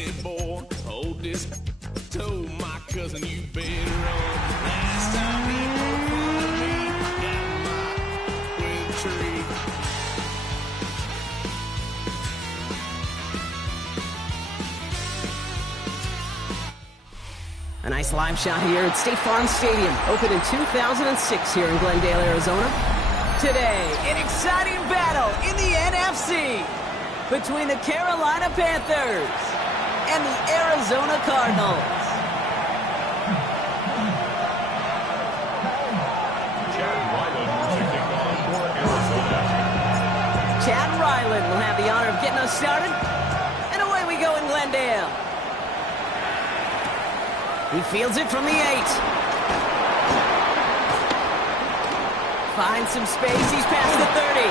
said, boy, hold this. Told my cousin you better run. Last time he broke fun of me, got my with a tree. A nice live shot here at State Farm Stadium, opened in 2006 here in Glendale, Arizona. Today, an exciting battle in the NFC between the Carolina Panthers and the Arizona Cardinals. Chad Ryland will have the honor of getting us started, and away we go in Glendale. He fields it from the 8. Finds some space, he's past the 30.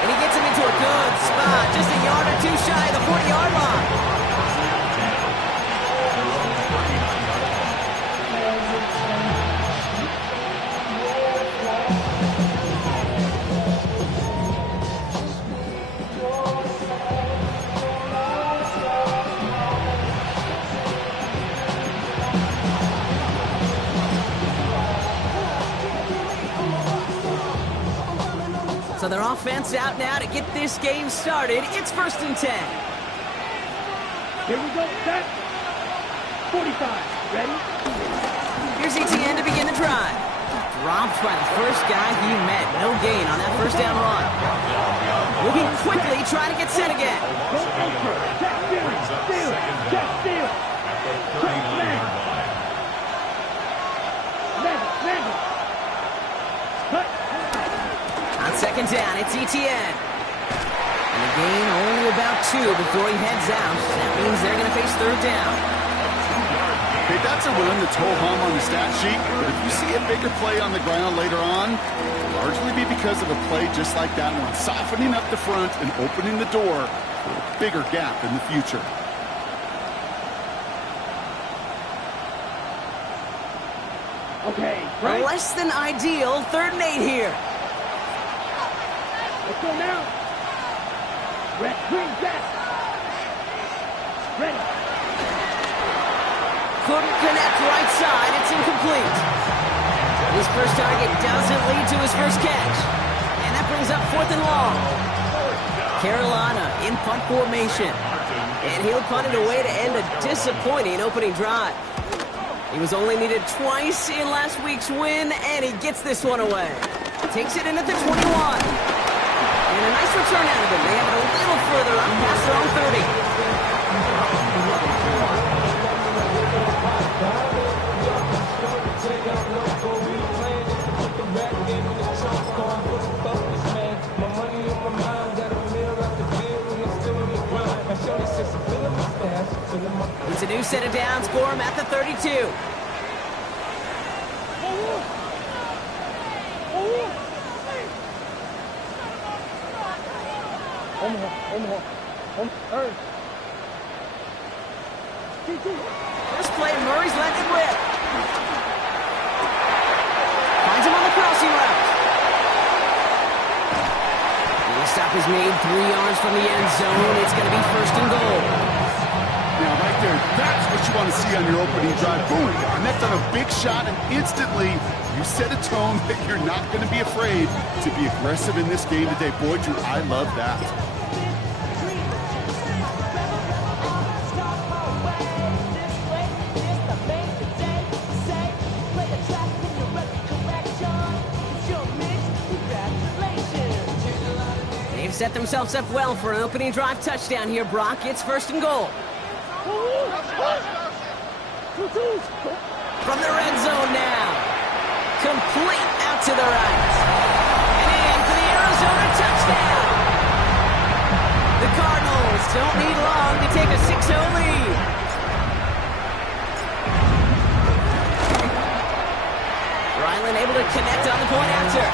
And he gets him into a good spot, just a yard or two shy of the 40-yard line. So their offense out now to get this game started. It's 1st and 10. Here we go, set. 45, ready? Here's ETN to begin the drive. Dropped by the first guy he met. No gain on that first down run. Moving quickly, trying to get set again. Go anchor, check steal, check steal. Check smash. Magic. Cut. On 2nd down, it's ETN. And the gain only about 2 before he heads out. That means they're going to face 3rd down. Okay, that's a run that's ho-hum on the stat sheet, but if you see a bigger play on the ground later on, it'll largely be because of a play just like that one, softening up the front and opening the door for a bigger gap in the future. Okay, right. Less than ideal 3rd and 8 here. Let's go now. Red, green, back. Ready. Couldn't connect right side. It's incomplete. His first target doesn't lead to his first catch. And that brings up 4th and long. Carolina in punt formation. And he'll punt it away to end a disappointing opening drive. He was only needed twice in last week's win, and he gets this one away. Takes it in at the 21. And a nice return out of them. They have it a little further up past their own 30. It's a new set of downs for him at the 32. First play, Murray's letting it rip. Finds him on the crossing route. The stop is made 3 yards from the end zone. It's going to be 1st and goal. Now, right there, that's what you want to see on your opening drive. Boom, connect on a big shot, and instantly you set a tone that you're not going to be afraid to be aggressive in this game today. Boy, Drew, I love that. They've set themselves up well for an opening drive touchdown here, Brock. It's 1st and goal. From the red zone now. Complete out to the right. And in for the Arizona touchdown. The Cardinals don't need long to take a 6-0 lead. Ryland able to connect on the point after.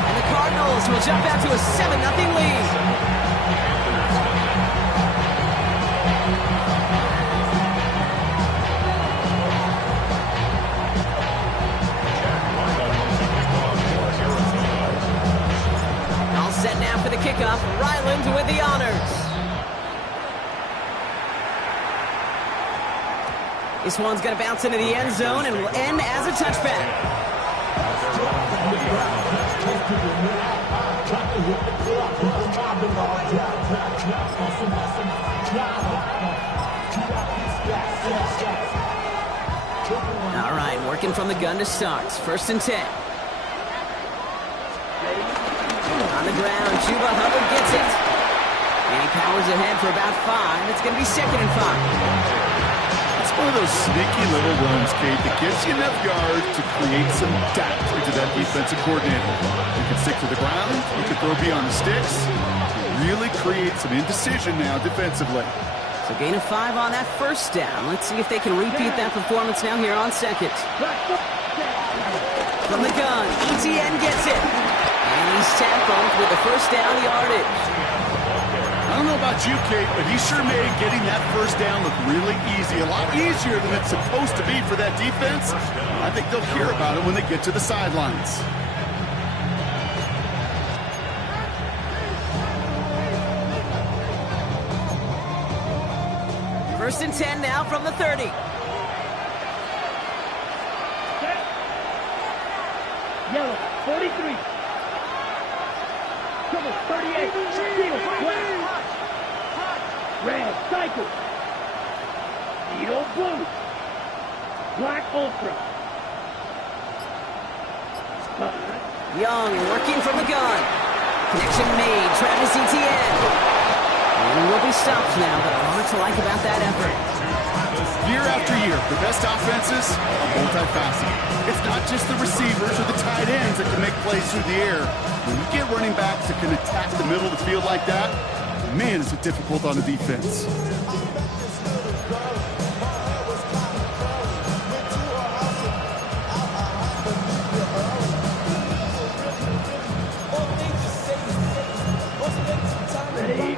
And the Cardinals will jump out to a 7-0 lead. Set now for the kickoff. Ryland with the honors. This one's going to bounce into the end zone and will end as a touchback. All right, working from the gun to start. 1st and 10. On the ground, Chuba Hubbard gets it. And he powers ahead for about 5. It's going to be 2nd and 5. It's one of those sneaky little runs, Kate, that gives you enough yards to create some doubt into that defensive coordinator. You can stick to the ground, you can throw beyond the sticks, really create some indecision now defensively. So gain of 5 on that 1st down. Let's see if they can repeat that performance now here on 2nd. From the gun, ETN gets it. And he's tackled with the 1st down yardage. I don't know about you, Kate, but he sure made getting that 1st down look really easy. A lot easier than it's supposed to be for that defense. I think they'll hear about it when they get to the sidelines. First and 10 now from the 30. Yellow, 43. Trouble, 38. Steel, black. Red, cycle. Needle, blue. Black, ultra. Young working from the gun. Connection made. Travis Etienne. And he will be stopped now, but a lot to like about that effort. Year after year, the best offenses are multifaceted. It's not just the receivers or the tight ends that can make plays through the air. When you get running backs that can attack the middle of the field like that, man, is it difficult on the defense.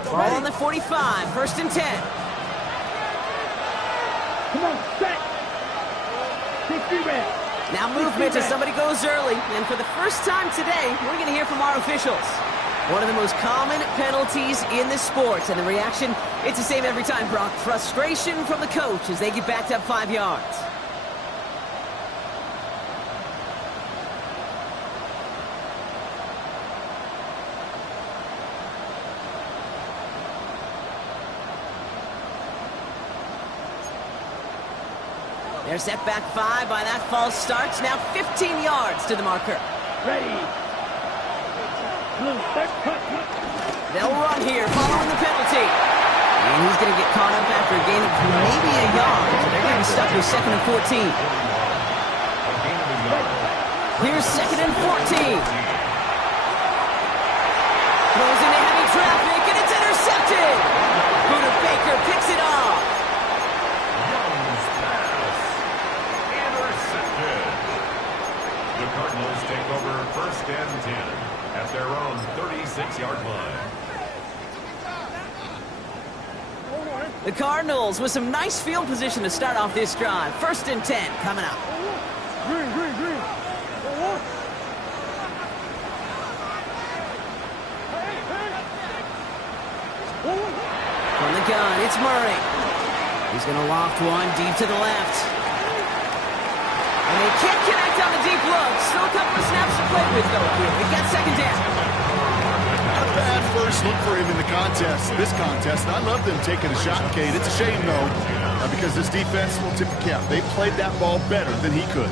Ball on the 45, 1st and 10. Come on, set. 60 red. Now movement as somebody goes early. And for the first time today, we're going to hear from our officials. One of the most common penalties in the sport. And the reaction, it's the same every time, Brock. Frustration from the coach as they get backed up 5 yards. They're set back 5 by that false start. Now 15 yards to the marker. Ready. Blue, cut. They'll run here following the penalty. And he's going to get caught up after a gain of maybe a yard. They're going to be stuck with 2nd and 14. Here's 2nd and 14. Throws into heavy traffic, and it's intercepted. Buda Baker picks it off. The Cardinals take over 1st and 10 at their own 36-yard line. The Cardinals with some nice field position to start off this drive. 1st and 10 coming up. Green. From the gun, it's Murray. He's going to loft one deep to the left. And they can't connect on the deep look. Still a couple of snaps to play with, though. They got 2nd down. Not a bad first look for him in the contest. This contest, and I love them taking a shot, Kate. It's a shame, though, because this defense will tip the cap. They played that ball better than he could.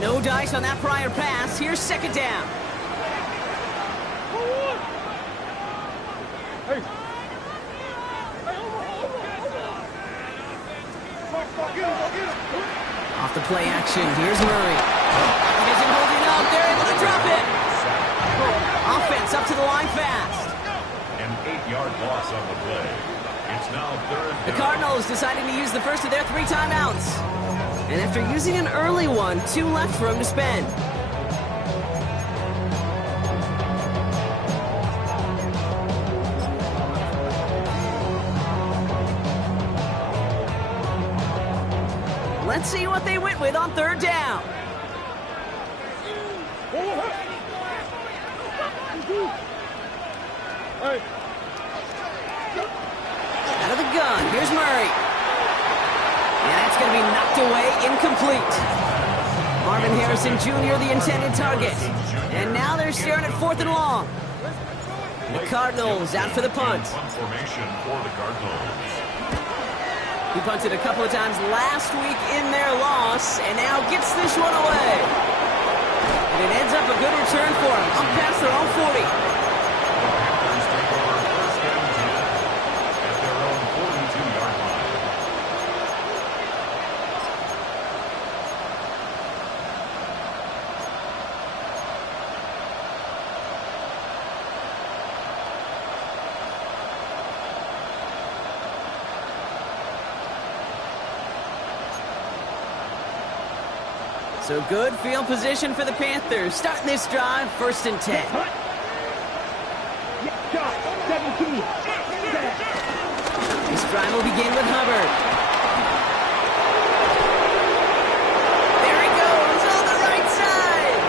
No dice on that prior pass. Here's 2nd down. Off the play action, here's Murray. He isn't holding up, they're able to drop it. Offense up to the line fast. An 8-yard loss on the play. It's now 3rd down. The Cardinals deciding to use the first of their 3 timeouts. And after using an early one, 2 left for him to spend. Let's see what they went with on 3rd down. Out of the gun, here's Murray. be knocked away, incomplete. Marvin Harrison Jr., the intended target. And now they're staring at 4th and long. The Cardinals out for the punt. Punt formation for the Cardinals. He punted a couple of times last week in their loss, and now gets this one away. And it ends up a good return for him, up past their own 40. The Panthers take over 1st and 10 at their own 42-yard line. So good field position for the Panthers. Starting this drive, 1st and 10. This drive will begin with Hubbard. There he goes on the right side.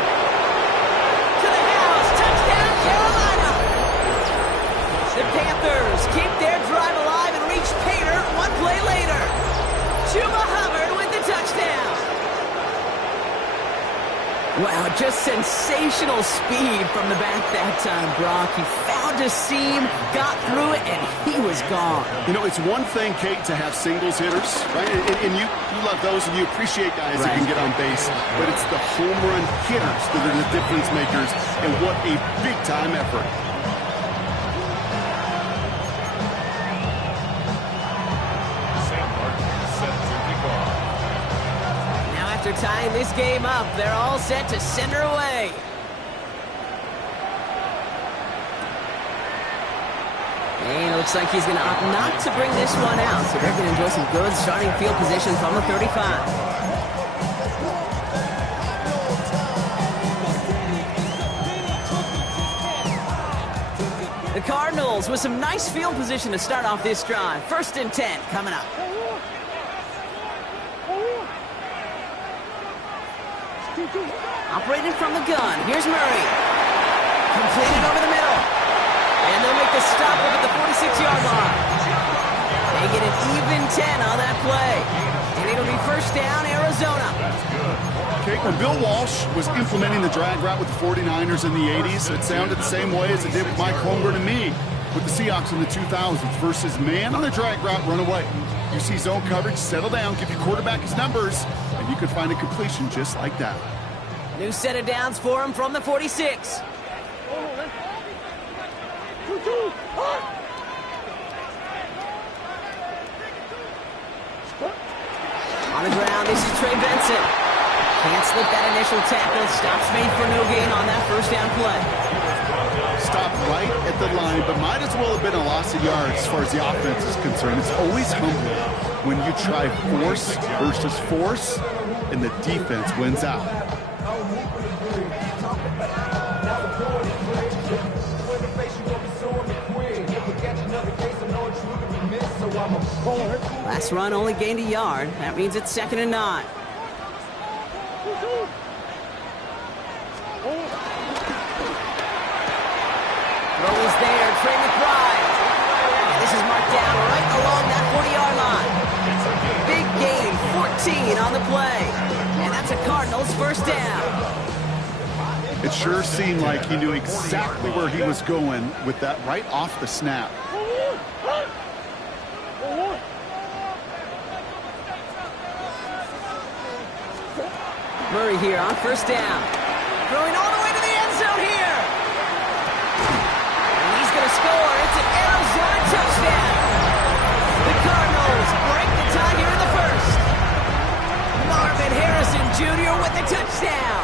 To the house. Touchdown, Carolina. The Panthers keep their drive alive and reach Pater one play later. Chuba Hubbard with the touchdown. Wow, just sensational speed from the back that time, Brock. He found a seam, got through it, and he was gone. You know, it's one thing, Kate, to have singles hitters, right? And you love those, and you appreciate guys that can get on base. But it's the home run hitters that are the difference makers, and what a big-time effort. After tying this game up, they're all set to send her away. And it looks like he's going to opt not to bring this one out, so they're going to enjoy some good starting field position from the 35. The Cardinals with some nice field position to start off this drive. 1st and 10 coming up. Operating from the gun. Here's Murray. Completed over the middle. And they'll make the stop up at the 46-yard line. They get an even 10 on that play. And it'll be 1st down, Arizona. Okay, when Bill Walsh was implementing the drag route with the 49ers in the 80s, it sounded the same way as it did with Mike Holmgren and me with the Seahawks in the 2000s versus man on the drag route, run away. You see zone coverage, settle down, give your quarterback his numbers, and you can find a completion just like that. New set of downs for him from the 46. On the ground, this is Trey Benson. Can't slip that initial tackle. Stops made for no gain on that 1st down play. Stopped right at the line, but might as well have been a loss of yards as far as the offense is concerned. It's always humbling when you try force versus force, and the defense wins out. Last run only gained a yard. That means it's 2nd and 9. Throw is there. Trey McBride. And this is marked down right along that 40-yard line. Big gain, 14 on the play. And that's a Cardinals 1st down. It sure seemed like he knew exactly where he was going with that right off the snap. Murray here on 1st down. Throwing all the way to the end zone here. And he's going to score. It's an Arizona touchdown. The Cardinals break the tie here in the 1st. Marvin Harrison Jr. with the touchdown.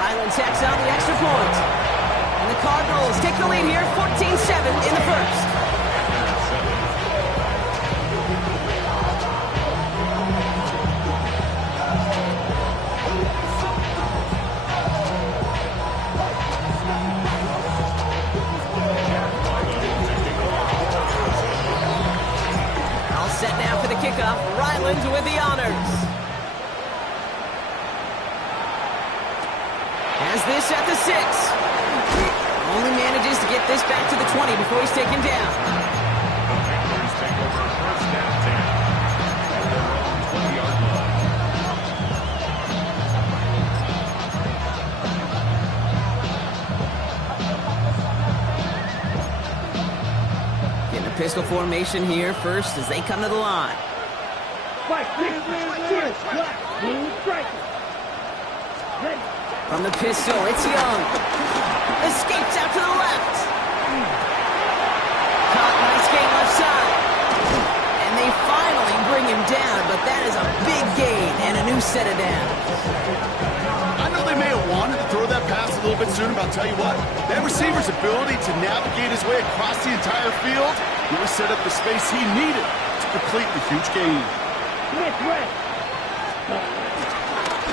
Ryland tacks on the extra point. And the Cardinals take the lead here, 14-7 in the 1st. Set now for the kickoff. Ryland with the honors. Has this at the 6. Only manages to get this back to the 20 before he's taken down. The Panthers take over Pistol formation here first as they come to the line. From the pistol, it's Young. Escapes out to the left. Caught, nice game left side. And they finally bring him down, but that is a big gain and a new set of downs. I know they may have wanted to throw that pass a little bit sooner, but I'll tell you what, that receiver's ability to navigate his way across the entire field really set up the space he needed to complete the huge gain.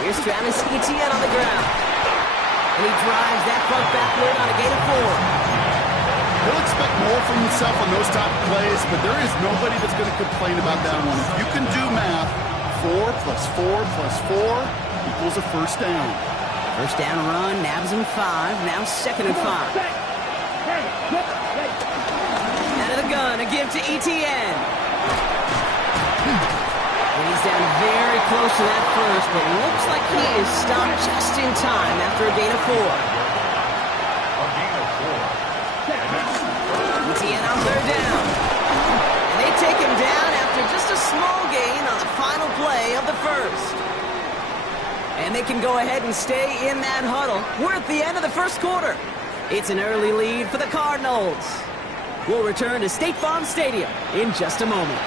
Here's Travis Etienne on the ground. And he drives that puck backward on a gain of 4. He'll expect more from himself on those type of plays, but there is nobody that's going to complain about that one. If you can do math, 4 plus 4 plus 4 equals a first down. First down run, nabs him 5, now 2nd and 5. Out of the gun, a give to Etienne. And he's down very close to that first, but looks like he is stopped just in time after a gain of 4. Etienne on 3rd down. And they take him down after just a small gain on the final play of the first. And they can go ahead and stay in that huddle. We're at the end of the first quarter. It's an early lead for the Cardinals. We'll return to State Farm Stadium in just a moment.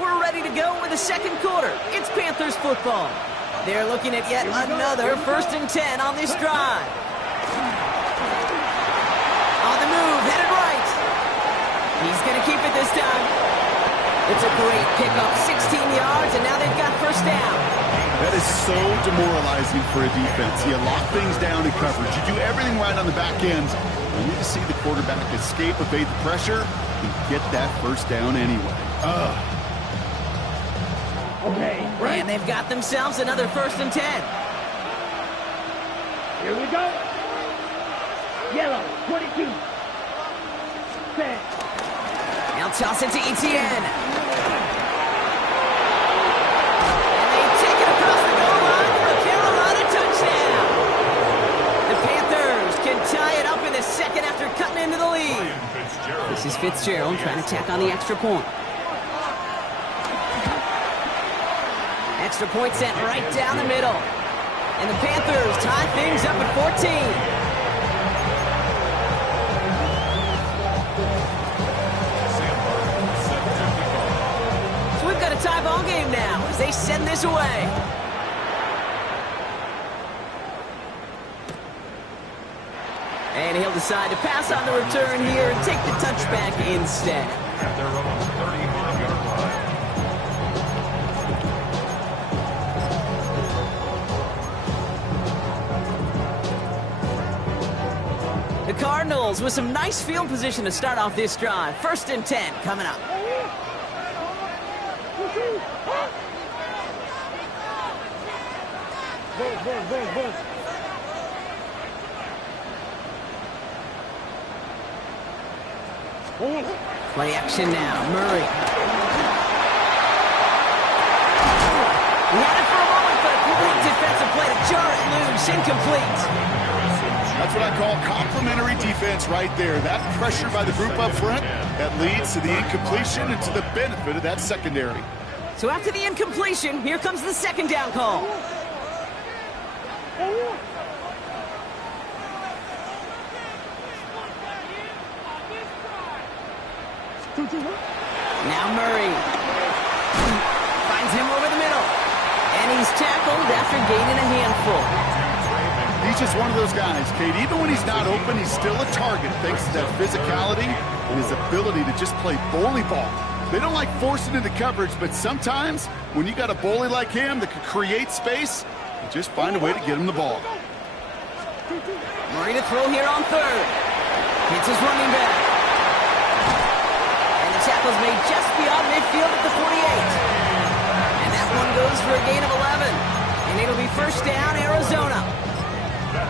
We're ready to go with the second quarter. It's Panthers football. They're looking at yet another 1st and 10 on this drive. On the move, headed right. He's going to keep it this time. It's a great pickup, 16 yards, and now they've got first down. That is so demoralizing for a defense. You lock things down in coverage. You do everything right on the back end. You need to see the quarterback escape, evade the pressure, and get that first down anyway. Okay, And they've got themselves another 1st and 10. here we go. Yellow, 22. Set. Now toss it to Etienne. And they take it across the goal line for a Carolina touchdown. The Panthers can tie it up in the second after cutting into the lead. This is Fitzgerald trying to tack on the extra point. Extra point sent right down the middle. And the Panthers tie things up at 14. So we've got a tie ball game now as they send this away. And he'll decide to pass on the return here and take the touchback instead. At their own 35-yard line. The Cardinals with some nice field position to start off this drive. 1st and 10 coming up. Play action now. Murray. He had it for a moment, but a great defensive play to jar it loose. Incomplete. That's what I call complimentary defense right there. That pressure by the group up front, that leads to the incompletion and to the benefit of that secondary. So after the incompletion, here comes the 2nd down call. Now Murray finds him over the middle. And he's tackled after gaining a handful. He's just one of those guys, Kate. Even when he's not open, he's still a target thanks to that physicality and his ability to just play bully ball. They don't like forcing into coverage, but sometimes when you got a bully like him that can create space, you just find a way to get him the ball. Murray to throw here on 3rd. Hits his running back. And the tackle's made just beyond midfield at the 48. And that one goes for a gain of 11. And it'll be first down, Arizona.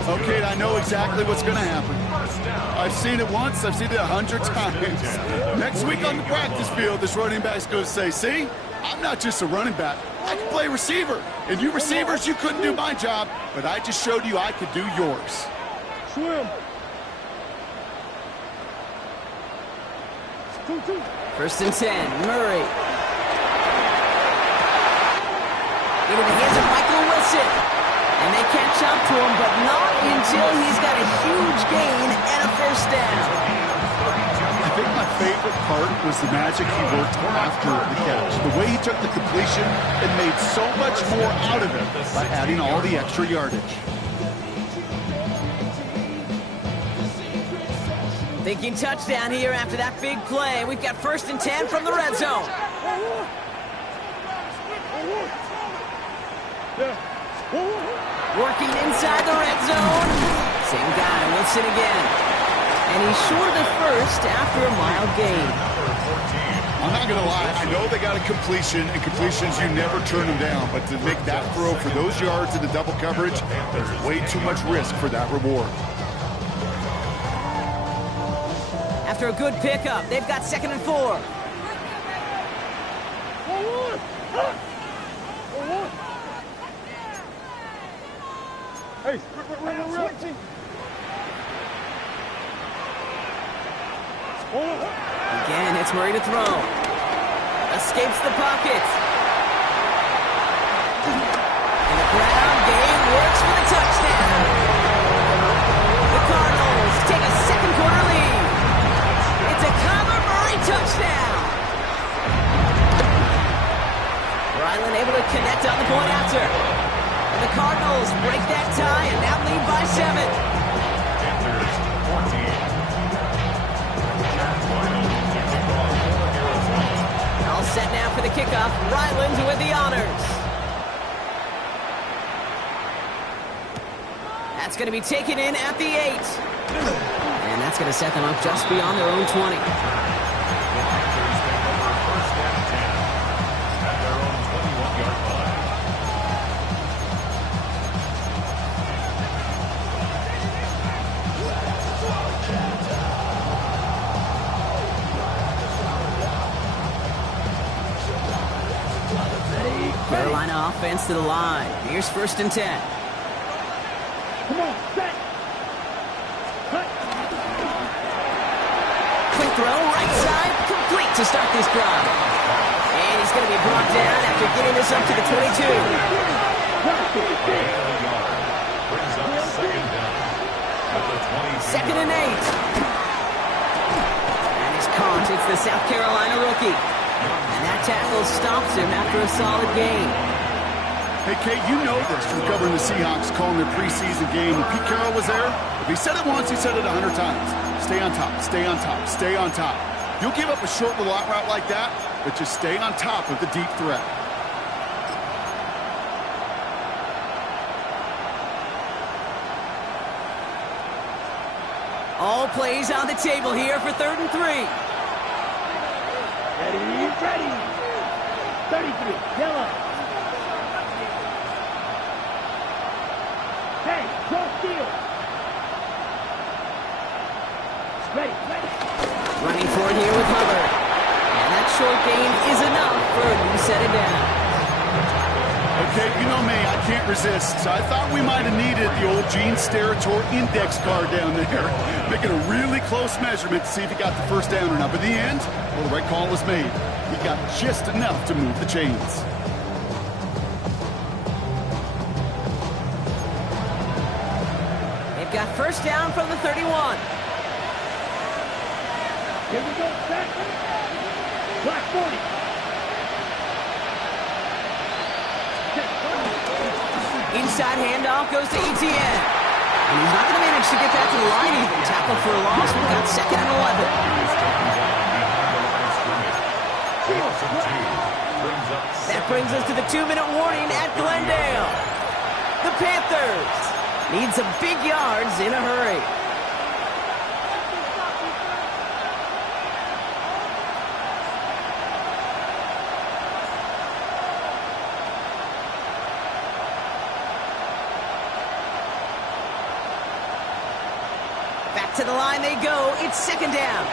Okay, I know exactly what's going to happen. I've seen it once, I've seen it 100 times. Next week on the practice field, this running back's going to say, see, I'm not just a running back, I can play receiver. And you receivers, you couldn't do my job, but I just showed you I could do yours. Swim. 1st and 10, Murray. Into the hands of Michael Wilson. And they catch up to him, but not until he's got a huge gain and a 1st down. I think my favorite part was the magic he worked after the catch. The way he took the completion and made so much more out of it by adding all the extra yardage. Thinking touchdown here after that big play. We've got 1st and 10 from the red zone. Working inside the red zone. Same guy, Wilson again. And he's short of the 1st after a mild gain. I'm not going to lie, I know they got a completion, and completions, you never turn them down. But to make that throw for those yards in the double coverage, there's way too much risk for that reward. After a good pickup, they've got 2nd and 4. Hey, Again, it's Murray to throw. Escapes the pocket. And the ground game works for the touchdown. The Cardinals take a 2nd quarter lead. It's a Kyler Murray touchdown. Ryland able to connect on the point after. And the Cardinals break that tie and now lead by 7. Panthers 14. All set now for the kickoff. Ryland with the honors. That's going to be taken in at the 8. And that's going to set them up just beyond their own 20. Panthers take over 1st and 10 at their own 21-yard line. Carolina offense to the line. Here's 1st and 10. come on, set. Cut. Quick throw, right side, complete to start this drive. And he's going to be brought down after getting this up to the 22. Brings up 2nd down at the 22. 2nd and 8. And he's caught. It's the South Carolina rookie. And that tackle stops him after a solid gain. Hey, Kate, you know this from covering the Seahawks, calling their preseason game. When Pete Carroll was there, if he said it once, he said it 100 times. Stay on top, stay on top, stay on top. You'll give up a short little out route like that, but just stay on top of the deep threat. All plays on the table here for 3rd and 3. Ready. 33, yellow. Hey, don't steal. Ready. Running for it here with Hubbard. And that short gain is enough for a new set of downs. Okay, you know me, I can't resist. So I thought we might have needed the old Gene Steratore index card down there. Making a really close measurement to see if he got the 1st down or not. But in the end, well, the right call was made. He got just enough to move the chains. They've got 1st down from the 31. Here we go, set. Black 40. Inside handoff goes to Etienne. And he's not going to manage to get that to the line even. Tackle for a loss. We've got 2nd and 11. That brings us to the 2-minute warning at Glendale. The Panthers need some big yards in a hurry. Back to the line they go. It's second down.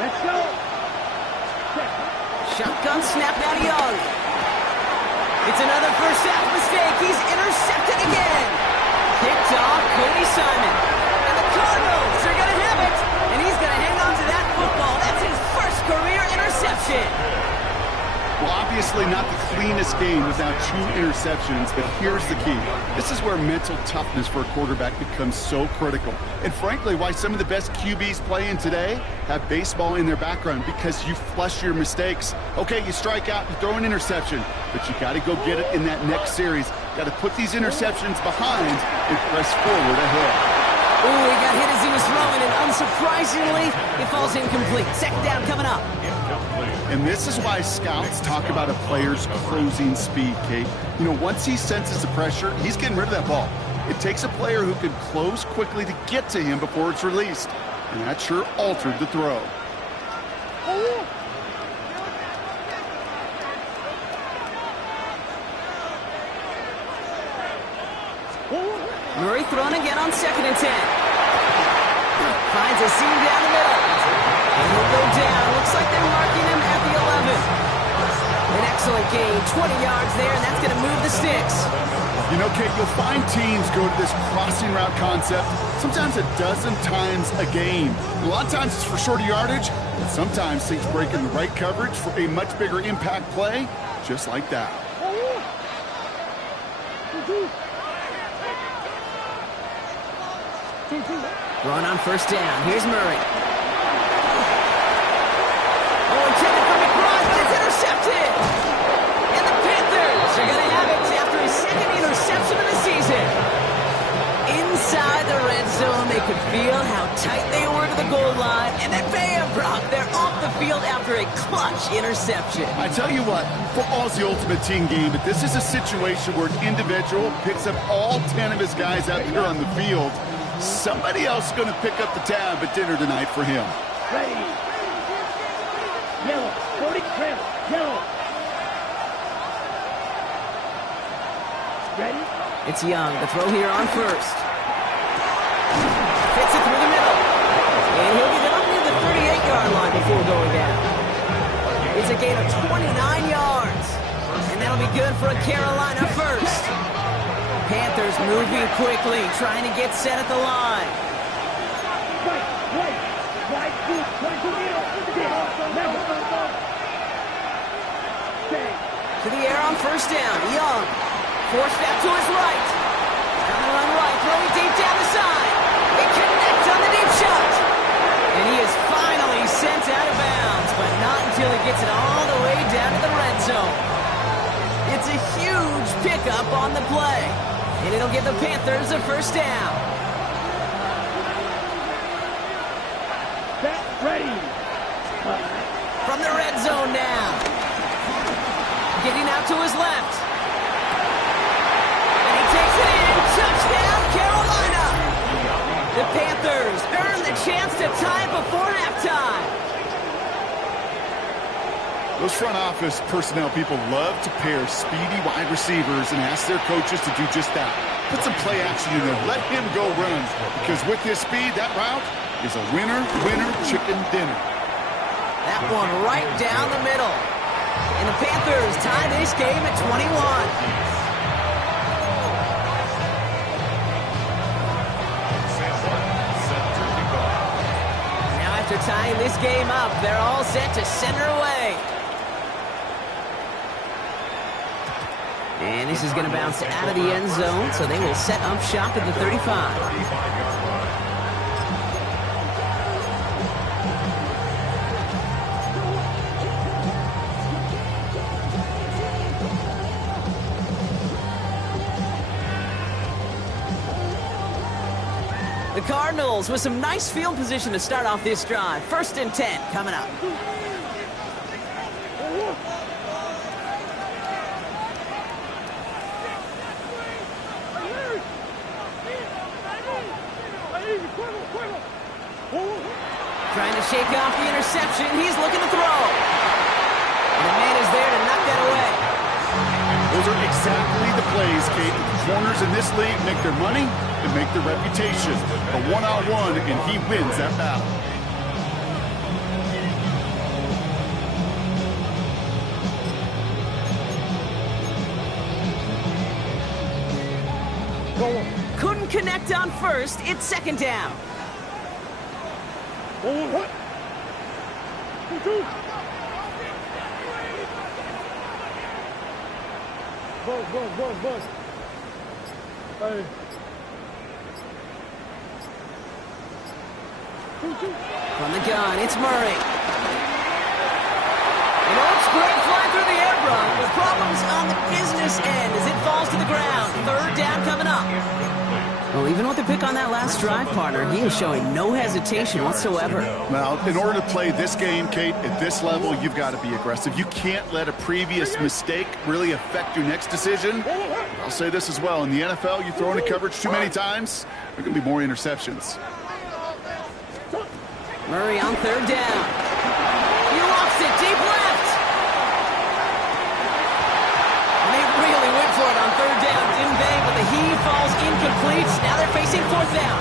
Let's go. Shotgun snap now to Young. It's another first half mistake. He's intercepted again. Picked off Cody Simon. And the Cardinals are going to have it. And he's going to hang on to that football. That's his first career interception. Well, obviously not the cleanest game without 2 interceptions, but here's the key. This is where mental toughness for a quarterback becomes so critical. And frankly, why some of the best QBs playing today have baseball in their background, because you flush your mistakes. Okay, you strike out, you throw an interception, but you got to go get it in that next series. Got to put these interceptions behind and press forward ahead. Ooh, he got hit as he was throwing, and unsurprisingly, it falls incomplete. Second down coming up. And this is why scouts talk about a player's closing speed, Kate. You know, once he senses the pressure, he's getting rid of that ball. It takes a player who can close quickly to get to him before it's released. And that sure altered the throw. Murray throwing again on 2nd and 10. Finds a seam down the middle. And he'll go down. Looks like they're marking him at the 11. An excellent gain. 20 yards there, and that's going to move the sticks. You know, Kate, you'll find teams go to this crossing route concept sometimes a dozen times a game. A lot of times it's for shorter yardage, but sometimes things break in the right coverage for a much bigger impact play, just like that. Throwing on first down. Here's Murray. Oh, intended for McBride, but it's intercepted. And the Panthers are going to have it after his second interception of the season. Inside the red zone, they could feel how tight they were to the goal line. And then bam, Brock, they're off the field after a clutch interception. I tell you what, football's the ultimate team game, but this is a situation where an individual picks up all 10 of his guys out there on the field. Somebody else is going to pick up the tab at dinner tonight for him. Ready. Yellow. 40 trail. Yellow. Ready. It's Young. The throw here on first. Fits it through the middle. And he'll get it up near the 38-yard line before going down. It's a gain of 29 yards. And that'll be good for a Carolina first. Panthers moving quickly, trying to get set at the line. To the air on first down. Young. Forced back to his right. Coming on right, throwing deep down the side. They connect on the deep shot. And he is finally sent out of bounds, but not until he gets it all the way down to the red zone. It's a huge pickup on the play. And it'll give the Panthers a first down. Set, ready. From the red zone now. Getting out to his left. And he takes it in. Touchdown, Carolina. The Panthers earn the chance to tie it before halftime. Those front office personnel people love to pair speedy wide receivers and ask their coaches to do just that. Put some play action in there. Let him go run. Because with his speed, that route is a winner, chicken dinner. That one right down the middle. And the Panthers tie this game at 21. Now after tying this game up, they're all set to center away. And this is going to bounce out of the end zone, so they will set up shop at the 35. The Cardinals with some nice field position to start off this drive. 1st and 10 coming up. Trying to shake off the interception. He's looking to throw. And the man is there to knock that away. Those are exactly the plays, Kate. Corners in this league make their money and make their reputation a one-on-one, and he wins that battle. Couldn't connect on first. It's second down. What? Buzz. Hey. From the gun, it's Murray. An old great fly through the air, Brock, with problems on the business end as it falls to the ground. Third down coming up. Well, even with the pick on that last drive, partner, he is showing no hesitation whatsoever. Now, in order to play this game, Kate, at this level, you've got to be aggressive. You can't let a previous mistake really affect your next decision. I'll say this as well. In the NFL, you throw into coverage too many times, there are going to be more interceptions. Murray on third down. He lost it deep left. And they really went for it on third down, didn't they? But the heave falls incomplete. Now they're facing fourth down.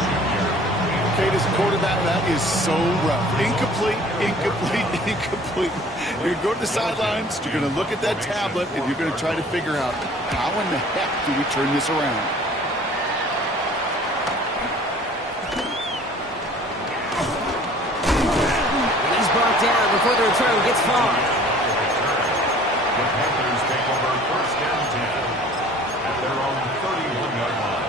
Kate, as a quarterback, that is so rough. Incomplete. You're going to go to the sidelines, you're going to look at that tablet, and you're going to try to figure out how in the heck do we turn this around. Brought down before the return gets far. The Panthers take over first and 10 at their own 31-yard line.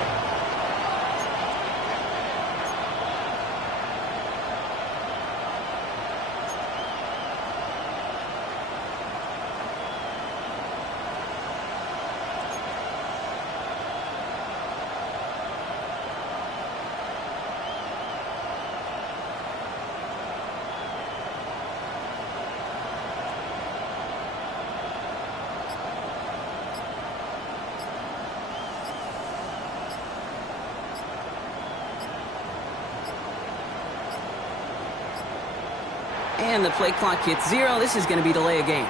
And the play clock hits 0. This is going to be delay a game.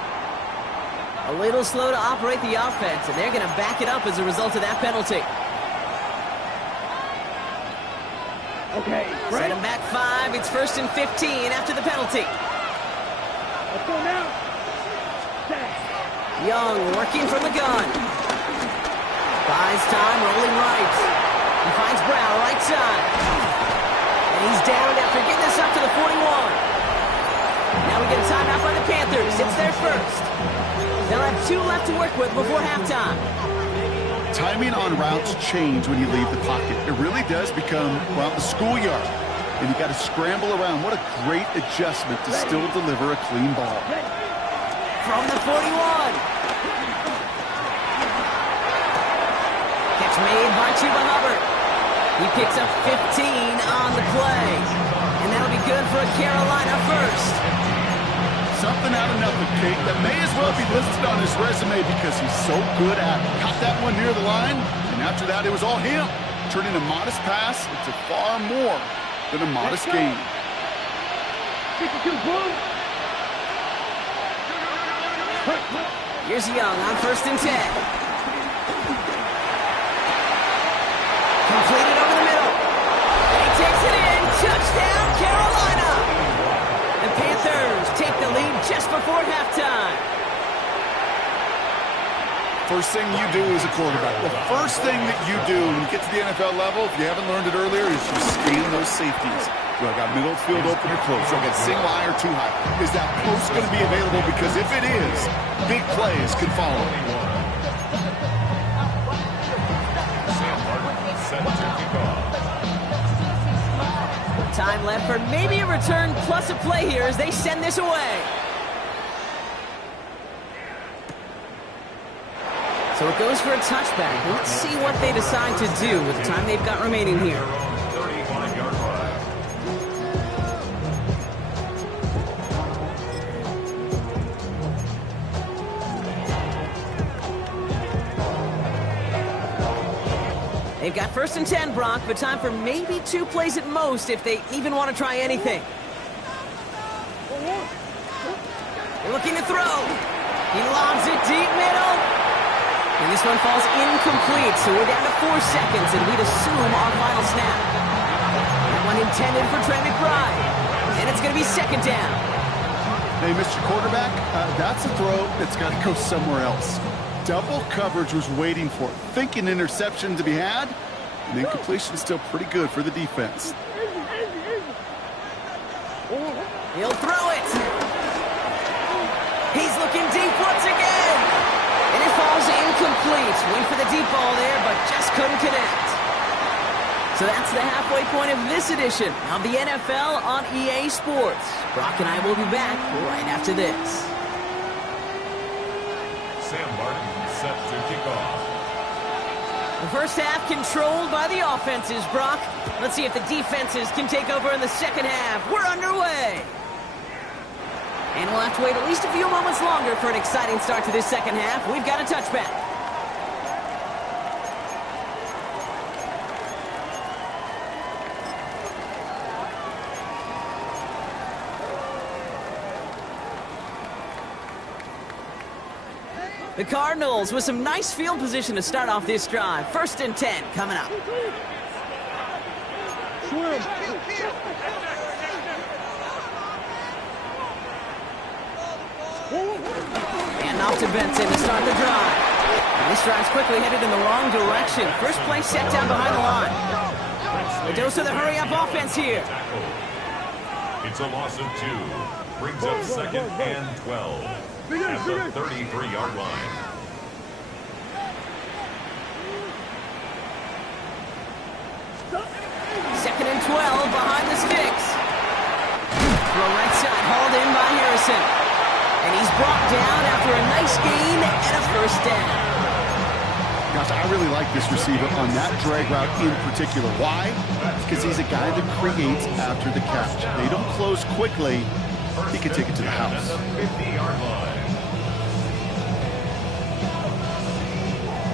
A little slow to operate the offense, and they're going to back it up as a result of that penalty. Okay, Set him back 5. It's first and 15 after the penalty. Let's go now. Young working from the gun. Buys time, rolling right. He finds Brown right side. And he's down after getting this up to the 41. Now we get a timeout by the Panthers. It's their first. They'll have 2 left to work with before halftime. Timing on routes change when you leave the pocket. It really does become, well, the schoolyard. And you got to scramble around. What a great adjustment to still deliver a clean ball. From the 41. Catch made by Chuba Hubbard. He picks up 15 on the play. And that'll be good for a Carolina first. Something out of nothing, Kate, that may as well be listed on his resume because he's so good at it. Caught that one near the line, and after that, it was all him. Turning a modest pass into far more than a modest gain. Here's Young on first and 10. Completed over the middle. And he takes it in. Touchdown, Carolina. The Panthers take the lead just before halftime. First thing you do as a quarterback, the first thing that you do when you get to the NFL level, if you haven't learned it earlier, is you scan those safeties. Do I got middle field open or close? Do I got single high or too high? Is that post going to be available? Because if it is, big plays could follow. Time left for maybe a return plus a play here as they send this away. So it goes for a touchback. Let's see what they decide to do with the time they've got remaining here. 35-yard line. They've got first and 10, Brock, but time for maybe 2 plays at most if they even want to try anything. They're looking to throw. He lobs it deep middle. And And this one falls incomplete, so we're down to 4 seconds, and we'd assume our final snap. That one intended for Trey McBride. And it's going to be second down. Hey, Mr. Quarterback, that's a throw that's got to go somewhere else. Double coverage was waiting for it. Thinking interception to be had, and incompletion is still pretty good for the defense. He'll throw it. He's looking deep once again. And it falls incomplete. Went for the deep ball there, but just couldn't connect. So that's the halfway point of this edition of the NFL on EA Sports. Brock and I will be back right after this. Sam Barton set to kick off. The first half controlled by the offenses, Brock. Let's see if the defenses can take over in the second half. We're underway. And we'll have to wait at least a few moments longer for an exciting start to this second half. We've got a touchback. The Cardinals with some nice field position to start off this drive. 1st and 10 coming up. And off to Benson to start the drive. And this drive's quickly headed in the wrong direction. First play set down behind the line. A dose of the hurry-up offense here. It's a loss of 2. Brings up 2nd and 12 at the 33-yard line. Second and 12 behind the sticks. Throw right side, hauled in by Harrison. And he's brought down after a nice gain and a first down. Gosh, I really like this receiver on that drag route in particular. Why? Because he's a guy that creates after the catch. They don't close quickly. He can take it to the house. 50-yard line.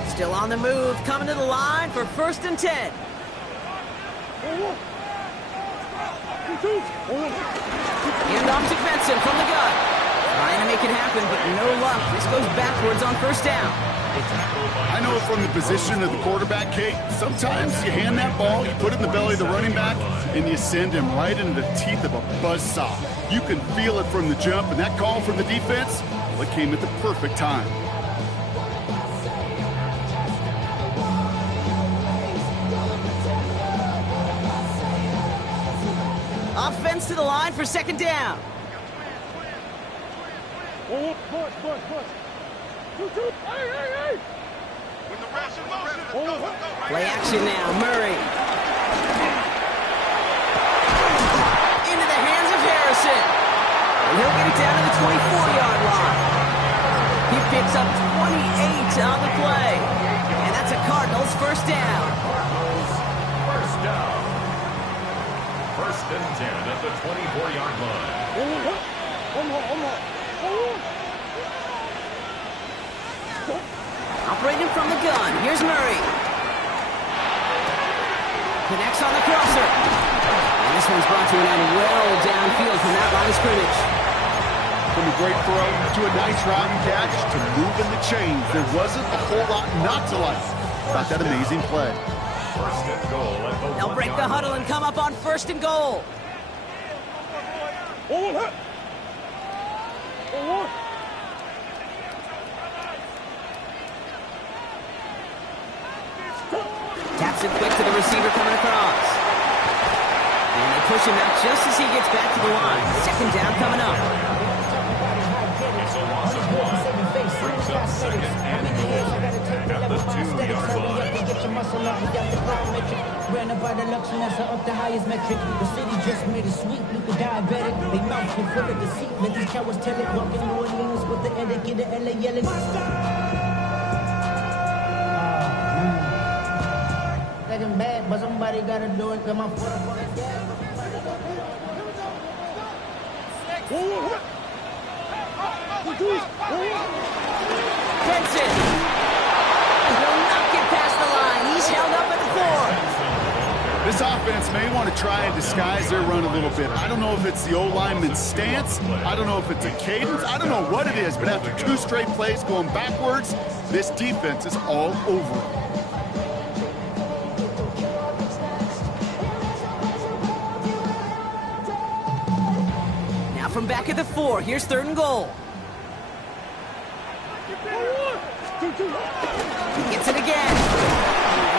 Still on the move, coming to the line for 1st and 10. Hand off to Benson from the gun. Trying to make it happen, but no luck. This goes backwards on 1st down. I know from the position of the quarterback, Kate, sometimes you hand that ball, you put it in the belly of the running back, and you send him right into the teeth of a buzzsaw. You can feel it from the jump, and that call from the defense, well, it came at the perfect time. Offense to the line for 2nd down. Play action now, Murray. Into the hands of Harrison. And he'll get it down to the 24-yard line. He picks up 28 on the play. And that's a Cardinals 1st down. First down. 1st and 10 at the 24-yard line. Operating from the gun. Here's Murray. Connects on the crosser. And this one's brought to an end well downfield from that line of scrimmage. From a great throw to a nice route and catch to moving the chains. There wasn't a whole lot not to like about that amazing play. 1st and goal at the They'll break the huddle and come up on 1st and goal. Taps it quick to the receiver coming across. And they push him out just as he gets back to the line. 2nd down coming up. It's a loss of 1. Brings up 2nd and goal at the 2-yard line. Ran about the luxury, that's up the highest metric. The city just made it sweet, look at diabetic. They mouth full of deceit, let these cowards tell it. Walking New Orleans with the end, get the LA yelling. Looking bad, but somebody gotta do it. Come on, Benson. Will not get past the line. He's held up at the 4. This offense may want to try and disguise their run a little bit. I don't know if it's the O-lineman's stance. I don't know if it's a cadence. I don't know what it is, but after 2 straight plays going backwards, This defense is all over him. Now from back at the 4, here's 3rd and goal. He gets it again.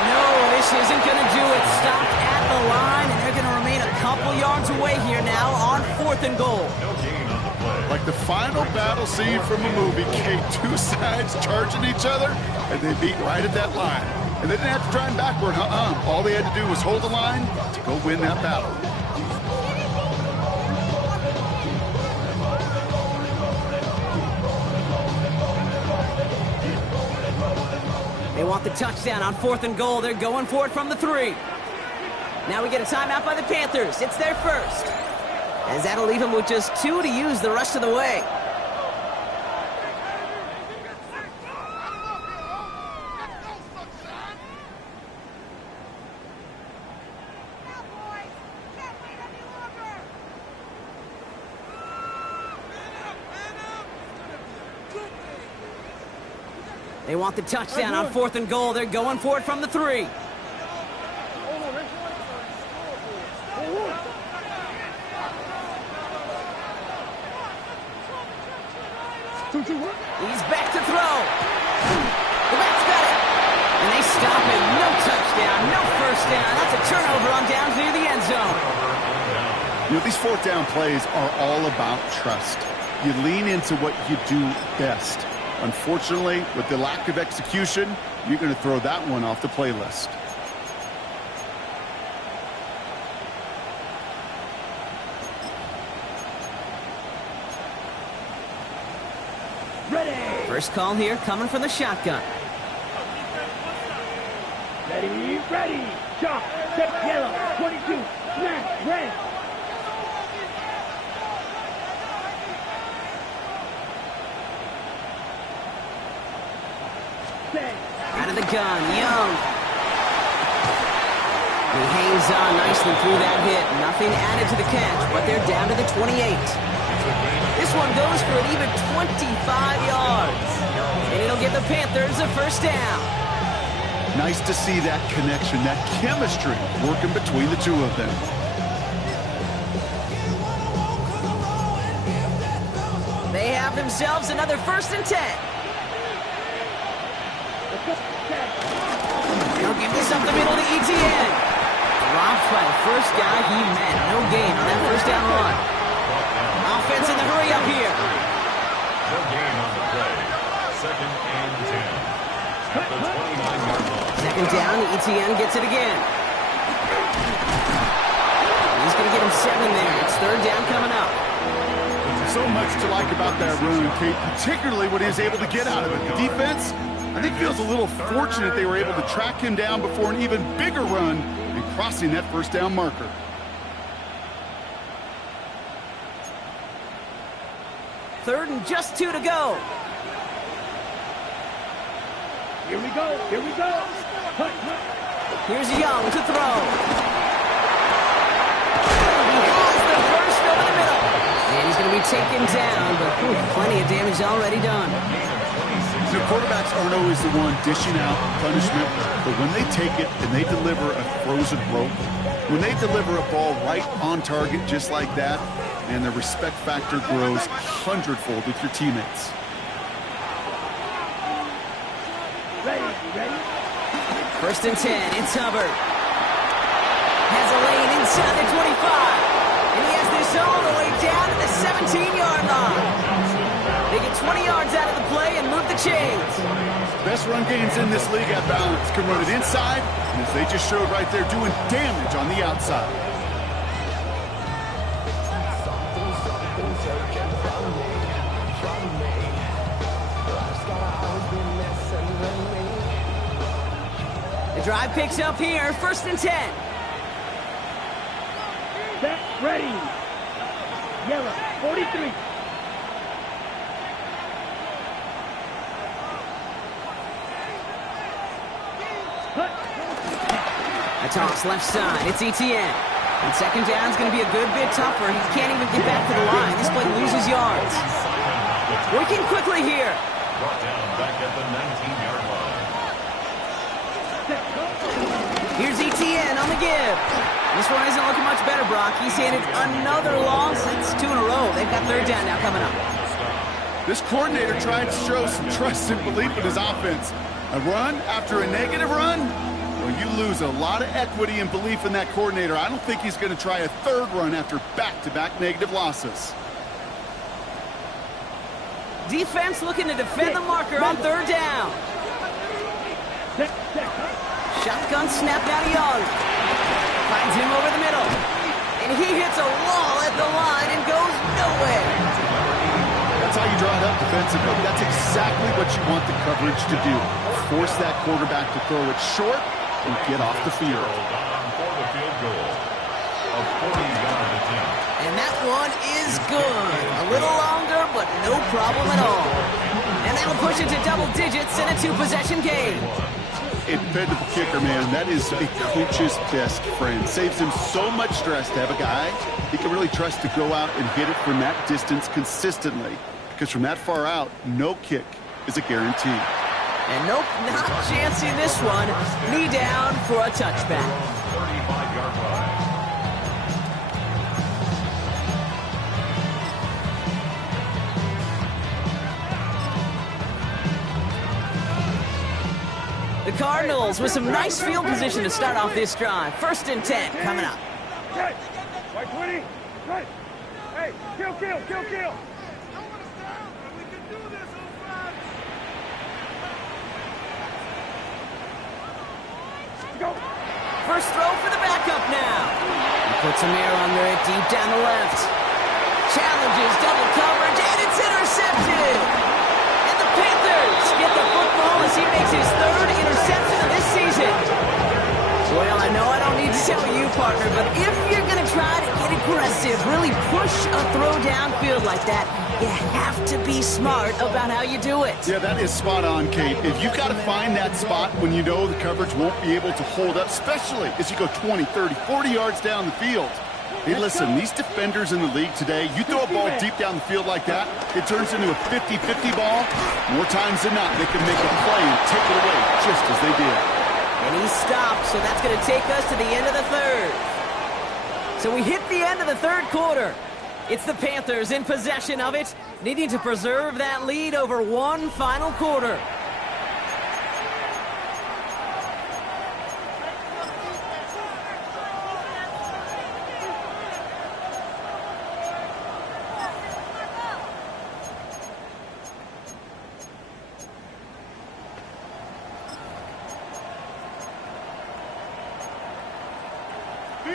No, this isn't going to do it. Stopped at the line, and they're going to remain a couple yards away here now on 4th and goal. No gain on the play. Like the final battle scene from a movie, Kate, two sides charging each other, and they beat right at that line. And they didn't have to drive backward, All they had to do was hold the line to go win that battle. They want the touchdown on 4th and goal. They're going for it from the 3. Now we get a timeout by the Panthers. It's their first. As that'll leave them with just 2 to use the rest of the way. They want the touchdown on 4th and goal. They're going for it from the 3. He's back to throw. The back's got it. And they stop it. No touchdown, no first down. That's a turnover on downs near the end zone. You know, these 4th down plays are all about trust. You lean into what you do best. Unfortunately, with the lack of execution, you're going to throw that one off the playlist. Ready. First call here coming from the shotgun. Ready, ready. Shot, step yellow, 22, snap, red. Out of the gun, Young. He hangs on nicely through that hit. Nothing added to the catch, but they're down to the 28. This one goes for an even 25 yards. And it'll give the Panthers a first down. Nice to see that connection, that chemistry working between the two of them. They have themselves another 1st and 10. They'll give this up the middle to ETN. Dropped by the first guy he met. No gain on that first down run. Offense in the hurry up here. No gain on the play. 2nd and 10. At the 29-yard line. 2nd down, ETN gets it again. He's going to get him 7 there. It's 3rd down coming up. So much to like about that run, Kate, particularly what he was able to get out of it. The defense, I think, feels a little fortunate they were able to track him down before an even bigger run and crossing that first down marker. Third and just 2 to go. Here we go, here we go. Hut, hut. Here's Young to throw. He has the first over the middle. And he's going to be taken down, but plenty of damage already done. The quarterbacks aren't always the one dishing out punishment, but when they take it and they deliver a frozen rope, when they deliver a ball right on target just like that, and the respect factor grows 100-fold with your teammates. Ready, ready. 1st and 10, it's Hubbard. Has a lane inside the 25. And he has this all the way down to the 17-yard line. They get 20 yards out of the play and move the chains. Best run games in this league at balance can run it inside, and as they just showed right there, doing damage on the outside. The drive picks up here, 1st and 10. Set, ready. Yellow, 43. A toss left side, it's ETN. And 2nd down's going to be a good bit tougher. He can't even get back to the line. This play loses yards. Working quickly here. Brought down back at the 19-yard line. Here's ETN on the give. This one isn't looking much better, Brock. He's handed another loss. It's 2 in a row. They've got third down now coming up. This coordinator trying to show some trust and belief in his offense. A run after a negative run? Well, you lose a lot of equity and belief in that coordinator. I don't think he's going to try a third run after back-to-back negative losses. Defense looking to defend the marker on third down. Shotgun snap down to Young. Finds him over the middle. And he hits a wall at the line and goes nowhere. That's how you draw it up defensively. That's exactly what you want the coverage to do. Force that quarterback to throw it short and get off the field. For the field goal. A 40-yard attempt. And that one is good. A little longer, but no problem at all. And that'll push it to double digits in a 2-possession game. A dependable kicker, man. That is a coach's best friend. Saves him so much stress to have a guy he can really trust to go out and hit it from that distance consistently. Because from that far out, no kick is a guarantee. And nope, not chancing this one. Knee down for a touchback. 35-yard line. The Cardinals with some nice field position to start off this drive. 1st and 10 coming up. Right 20. Right. Hey, kill. Go. First throw for the backup now. He puts some air under it deep down the left. Challenges double coverage, and it's intercepted. And the Panthers get the football as he makes his 3rd interception of this season. Well, I know I don't need to tell you, partner, but if you're going to try to get aggressive, really push a throw downfield like that, you have to be smart about how you do it. Yeah, that is spot on, Kate. If you've got to find that spot when you know the coverage won't be able to hold up, especially as you go 20, 30, 40 yards down the field. Hey, listen, these defenders in the league today, you throw a ball deep down the field like that, it turns into a 50-50 ball. More times than not, they can make a play and take it away just as they did. And he stopped, so that's going to take us to the end of the 3rd. So we hit the end of the 3rd quarter. It's the Panthers in possession of it, needing to preserve that lead over one final quarter.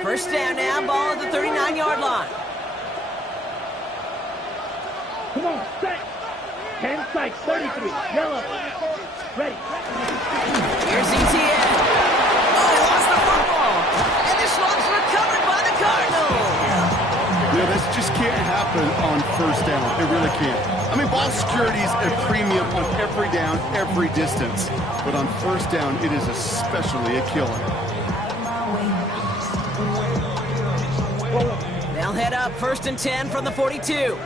First down now, ball at the 39-yard line. Come on, set. 10 strikes, 33. Yellow. Ready. Here's ETN. Oh, he lost the football. And this one's recovered by the Cardinals. Yeah, this just can't happen on 1st down. It really can't. I mean, ball security is a premium on every down, every distance. But on 1st down, it is especially a killer. They'll head up 1st and 10 from the 42.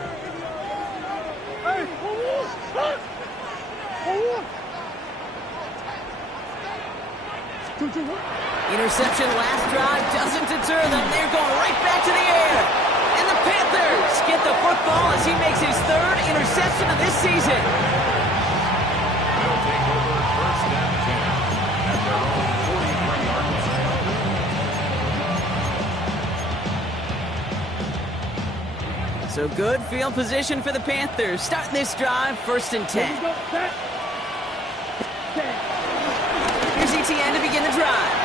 Interception last drive doesn't deter them. They're going right back to the air. And the Panthers get the football as he makes his 3rd interception of this season. They'll take over 1st and 10 at their own 43-yard line. So good field position for the Panthers. Starting this drive, 1st and 10. Here's ETN to begin the drive.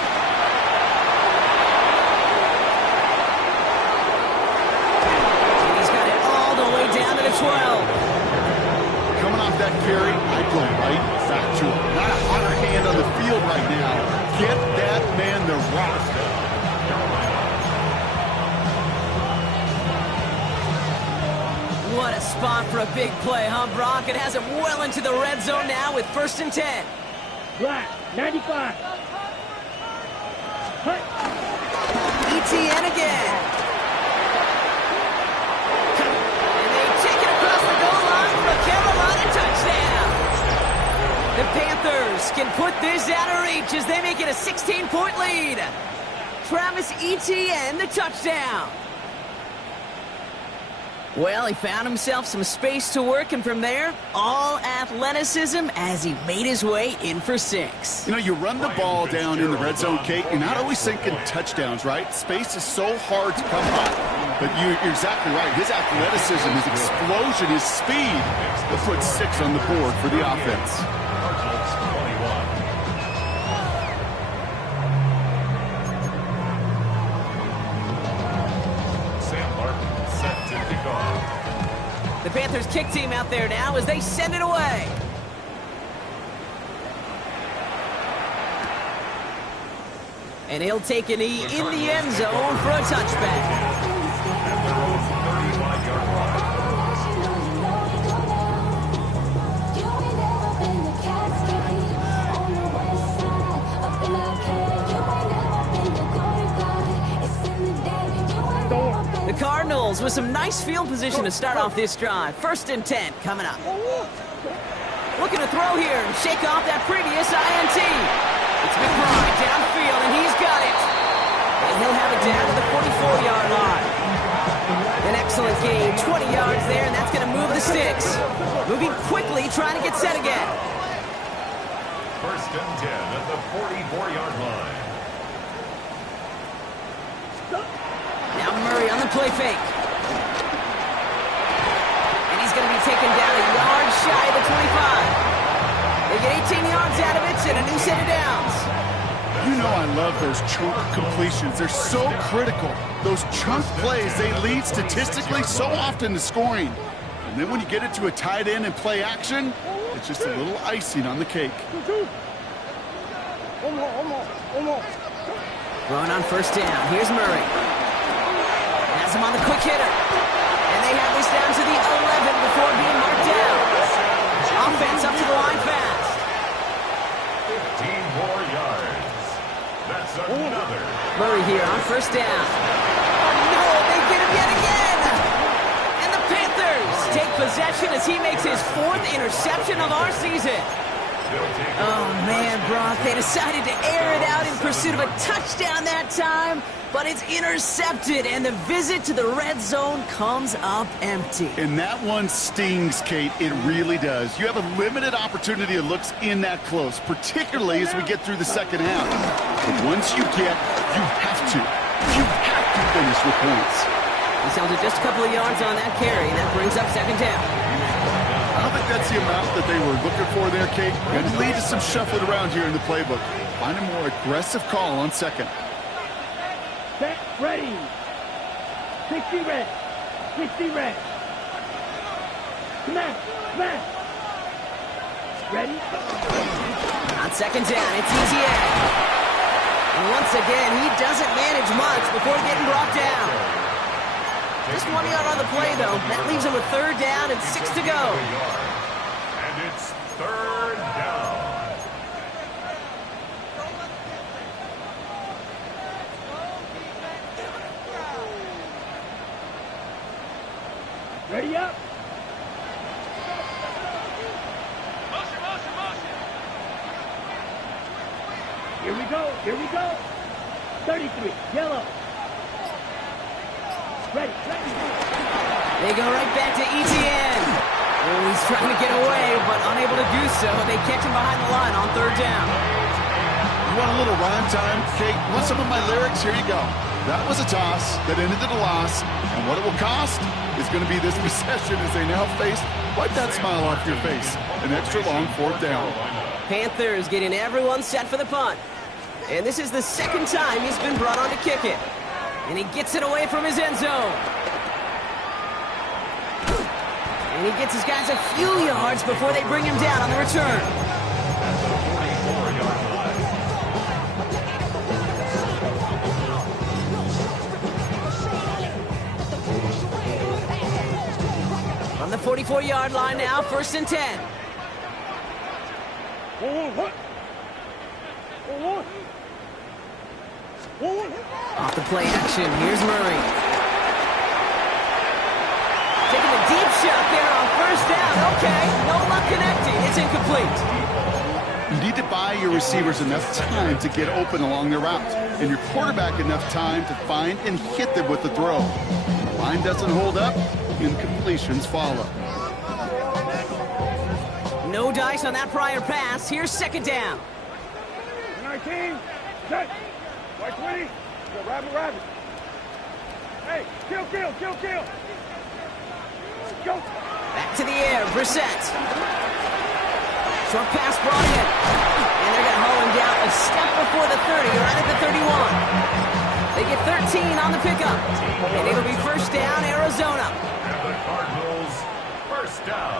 And he's got it all the way down to the 12. Coming off that carry, I go right back to him. Not a hotter hand on the field right now. Get that man the rock. What a spot for a big play, huh, Brock? It has him well into the red zone now with 1st and 10. Black, 95. Hut. ETN again. And they take it across the goal line for a Carolina touchdown. Panthers can put this out of reach as they make it a 16-point lead. Travis Etienne, the touchdown. Well, he found himself some space to work, and from there, all athleticism as he made his way in for 6. You know, you run the ball down in the red zone, Kate, you're not always thinking touchdowns, right? Space is so hard to come by. But you're exactly right. His athleticism, his explosion, his speed will put 6 on the board for the offense. The Panthers kick team out there now as they send it away. And he'll take a knee in the end zone for a touchback. The Cardinals with some nice field position to start off this drive. 1st and 10 coming up. Looking to throw here and shake off that previous INT. It's McBride downfield, and he's got it. And he'll have it down to the 44-yard line. An excellent gain, 20 yards there, and that's going to move the sticks. Moving quickly, trying to get set again. 1st and 10 at the 44-yard line. Now Murray on the play fake. And he's going to be taken down a yard shy of the 25. They get 18 yards out of it and a new set of downs. You know I love those chunk completions. They're so critical. Those chunk plays, they lead statistically so often to scoring. And then when you get it to a tight end and play action, it's just a little icing on the cake. Throwing on 1st down. Here's Murray. Has him on the quick hitter. And they have this down to the 11 before being marked down. Offense up to the line fast. 15 more yards. That's another. Murray here on 1st down. Oh, no, they get him yet again. And the Panthers take possession as he makes his 4th interception of our season. Oh, man, Brock, they decided to air it out in pursuit of a touchdown that time, but it's intercepted, and the visit to the red zone comes up empty. And that one stings, Kate. It really does. You have a limited opportunity that looks in that close, particularly as we get through the 2nd half. But once you get, you have to finish with points. He's held it just a couple of yards on that carry, and that brings up 2nd down. I don't think that's the amount that they were looking for there, Kate. Going to lead to some shuffling around here in the playbook. Find a more aggressive call on 2nd. Set, ready. 60 red. 60 red. Smash, smash. Ready? On 2nd down, it's Etienne. And once again, he doesn't manage much before getting brought down. Just 1 yard on the play, though. That leaves him with 3rd down and 6 to go. And it's 3rd down. Ready up. Here we go. Here we go. 33. Yellow. Ready. They go right back to Etienne. Oh, he's trying to get away, but unable to do so. They catch him behind the line on 3rd down. You want a little rhyme time? Kate, you want some of my lyrics? Here you go. That was a toss that ended in a loss, and what it will cost is going to be this possession as they now face, wipe that smile off your face, an extra long 4th down. Panthers getting everyone set for the punt. And this is the 2nd time he's been brought on to kick it. And he gets it away from his end zone. And he gets his guys a few yards before they bring him down on the return. On the 44-yard line now, 1st and 10. Off the play action, here's Murray. Taking a deep shot there on 1st down. Okay, no luck connecting. It's incomplete. You need to buy your receivers enough time to get open along their route, and your quarterback enough time to find and hit them with the throw. The line doesn't hold up, incompletions follow. No dice on that prior pass. Here's second down. 19, set. Right 20. Go, rabbit. Hey, kill. Go. Back to the air, Brissett. Short pass brought in. And they're going to haul him down a step before the 30, right at the 31. They get 13 on the pickup. And it'll be first down, Arizona. And the Cardinals, first down.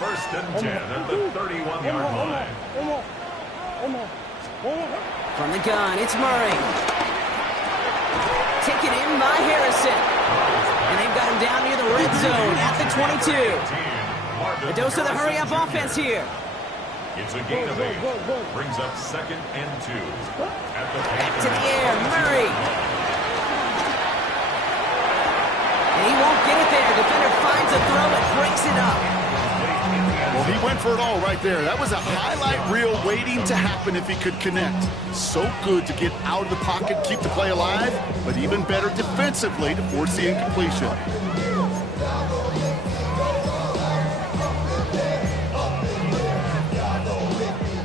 First and 10 at the 31-yard line. From the gun, it's Murray. Taken in by Harrison. And they've got him down near the red zone at the 22. A dose of the hurry-up offense here. It's a gain of 8. Brings up second and 2. At the Back to the air, Murray. And he won't get it there. Defender finds a throw and breaks it up. Well, he went for it all right there. That was a highlight reel waiting to happen if he could connect. So good to get out of the pocket, keep the play alive, but even better defensively to force the incompletion.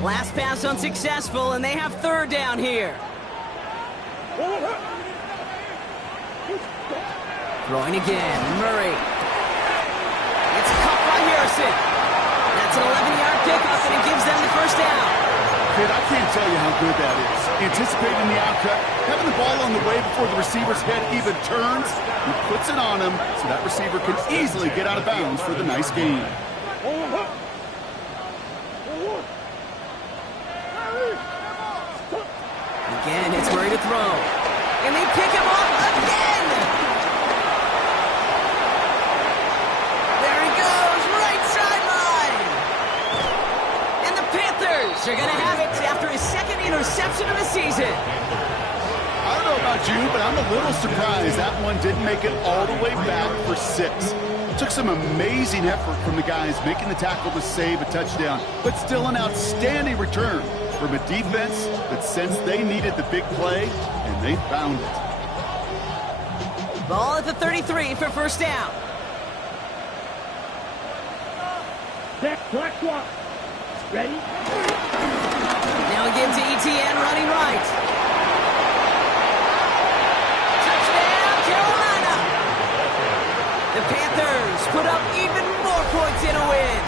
Last pass unsuccessful, and they have third down here. Throwing again, Murray. It's caught by Harrison. That's an 11-yard pickup, and it gives them the first down. Kid, I can't tell you how good that is. Anticipating the outcut, having the ball on the way before the receiver's head even turns, he puts it on him so that receiver can easily get out of bounds for the nice gain. Again, it's Murray to throw. And they pick him up again! There he goes, right sideline! And the Panthers are going to have it after his second interception of the season. I don't know about you, but I'm a little surprised that one didn't make it all the way back for 6. It took some amazing effort from the guys making the tackle to save a touchdown, but still an outstanding return from a defense that sensed they needed the big play, and they found it. Ball at the 33 for first down. Black swap. Ready? Now again to ETN running right. Touchdown, Carolina! The Panthers put up even more points in a win.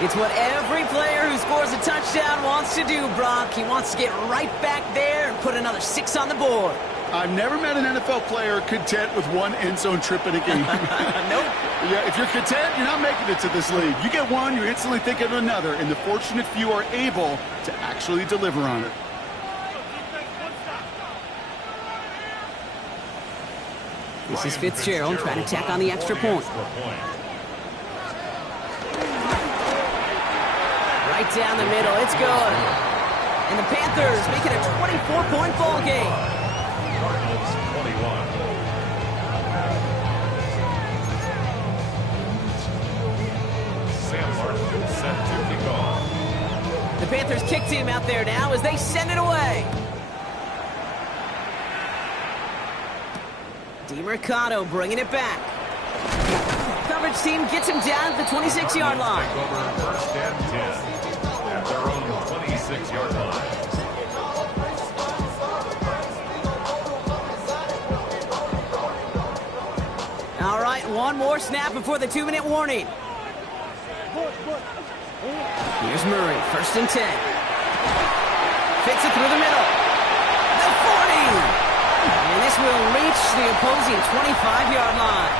It's what every player who scores a touchdown wants to do, Brock. He wants to get right back there and put another 6 on the board. I've never met an NFL player content with one end zone trip in a game. Nope. Yeah, if you're content, you're not making it to this league. You get one, you instantly think of another, and the fortunate few are able to actually deliver on it. This is Fitzgerald trying to tack on the extra point. Right down the middle, it's good. And the Panthers make it a 24-point ball game. Cardinals 21. Sam Martin set to kick off. The Panthers kick team out there now as they send it away. DiMercato bringing it back. Coverage team gets him down at the 26-yard line. Take over first and 10 at their own 26-yard line. All right, one more snap before the 2-minute warning. Here's Murray, first and 10. Fits it through the middle. The 40! And this will reach the opposing 25-yard line.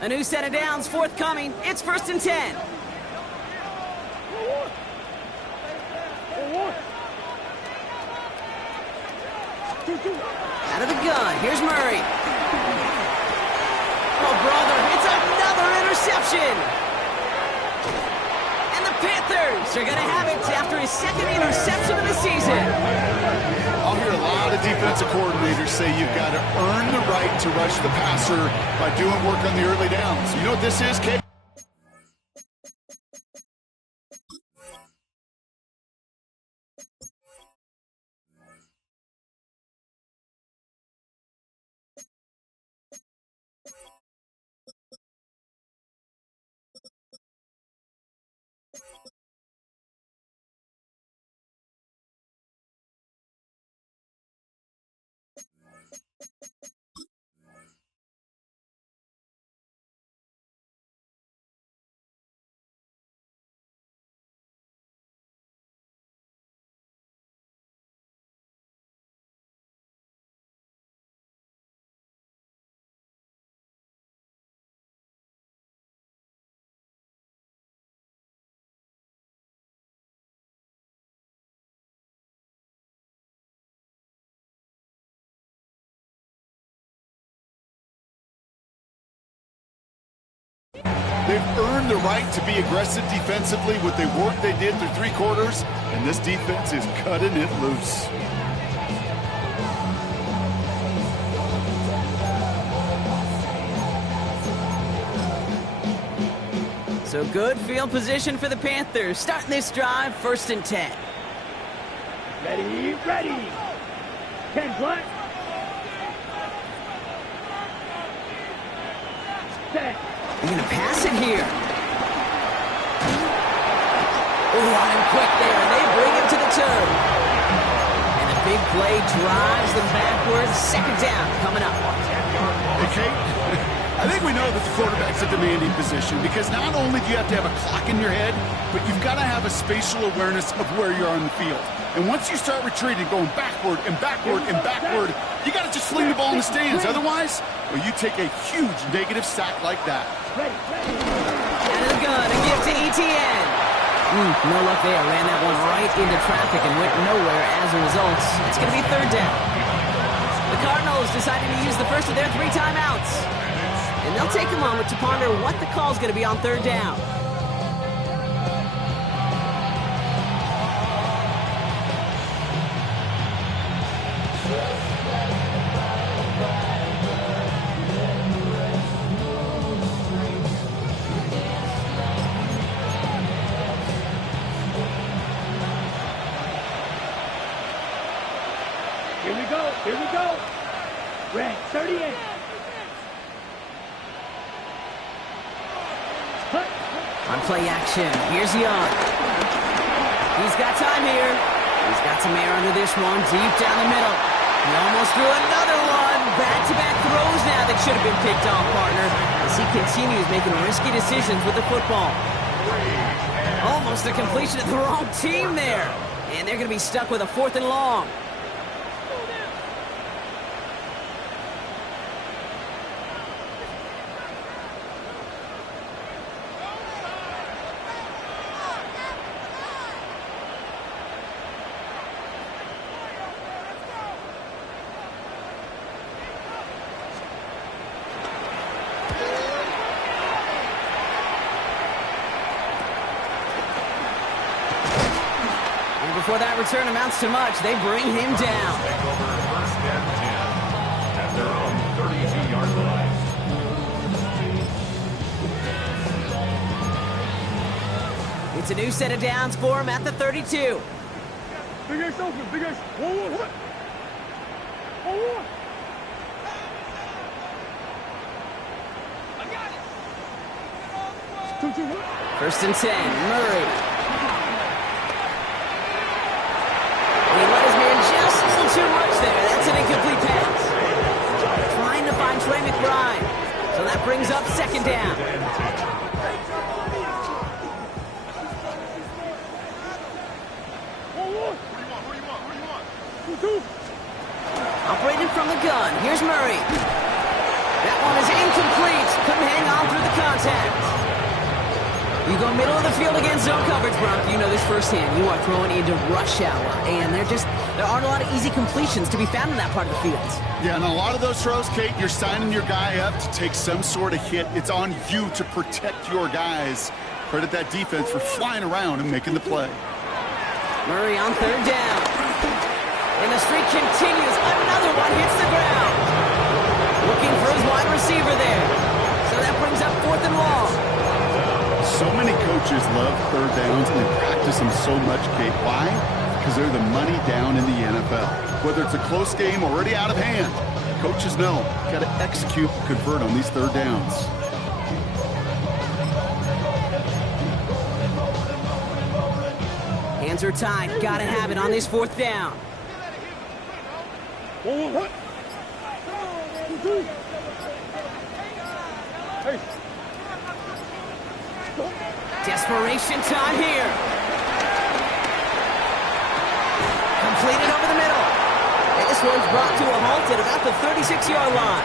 A new set of downs forthcoming. It's first and 10. Out of the gun, here's Murray. Oh, brother, it's another interception. And the Panthers are going to have it after his second interception of the season. I'll hear a lot of defensive coordinators say you've got to earn the right to rush the passer by doing work on the early downs. You know what this is, Kate? They've earned the right to be aggressive defensively with the work they did through 3 quarters, and this defense is cutting it loose. So good field position for the Panthers. Starting this drive, 1st and 10. Ready, ready. 10 black. Set. They're going to pass it here. Oh, on him quick there. They bring him to the turf. And the big play drives them backwards. 2nd down coming up. Okay? I think we know that the quarterback's a demanding position because not only do you have to have a clock in your head, but you've got to have a spatial awareness of where you're on the field. And once you start retreating, going backward and backward and backward, you got to just fling the ball in the stands. Otherwise, well, you take a huge negative sack like that. Ready, ready. Out of the gun, a gift to ETN. No luck there. Ran that one right into traffic and went nowhere as a result. It's going to be 3rd down. The Cardinals decided to use the first of their 3 timeouts. And they'll take a moment to ponder what the call is going to be on 3rd down. Here we go, here we go. Red, 38. On play action, here's Young. He's got time here. He's got some air under this one, deep down the middle. He almost threw another one. Back-to-back throws now that should have been picked off, partner, as he continues making risky decisions with the football. Almost a completion of the wrong team there. And they're going to be stuck with a 4th and long. Before that return amounts to much, they bring him down. Take over 1st and 10 at their own 32-yard line. It's a new set of downs for him at the 32. Big X open, Big X. Whoa. I got it. 1st and 10, Murray. He let his man just a little too much there. That's an incomplete pass. Trying to find Trey McBride. So that brings up 2nd down. Operating from the gun. Here's Murray. That one is incomplete. Couldn't hang on through the contact. You go middle of the field against zone coverage, Bronk. You know this firsthand. You are throwing into rush hour, and there aren't a lot of easy completions to be found in that part of the field. Yeah, and a lot of those throws, Kate, you're signing your guy up to take some sort of hit. It's on you to protect your guys. Credit that defense for flying around and making the play. Murray on third down. And the streak continues. Another one hits the ground. Looking for his wide receiver there. So that brings up 4th and long. So many coaches love third downs and they practice them so much, Kate. Why? Because they're the money down in the NFL. Whether it's a close game already out of hand, coaches know got to execute and convert on these third downs. Hands are tied. Got to have it on this 4th down. Desperation time here. Completed over the middle. And this one's brought to a halt at about the 36-yard line.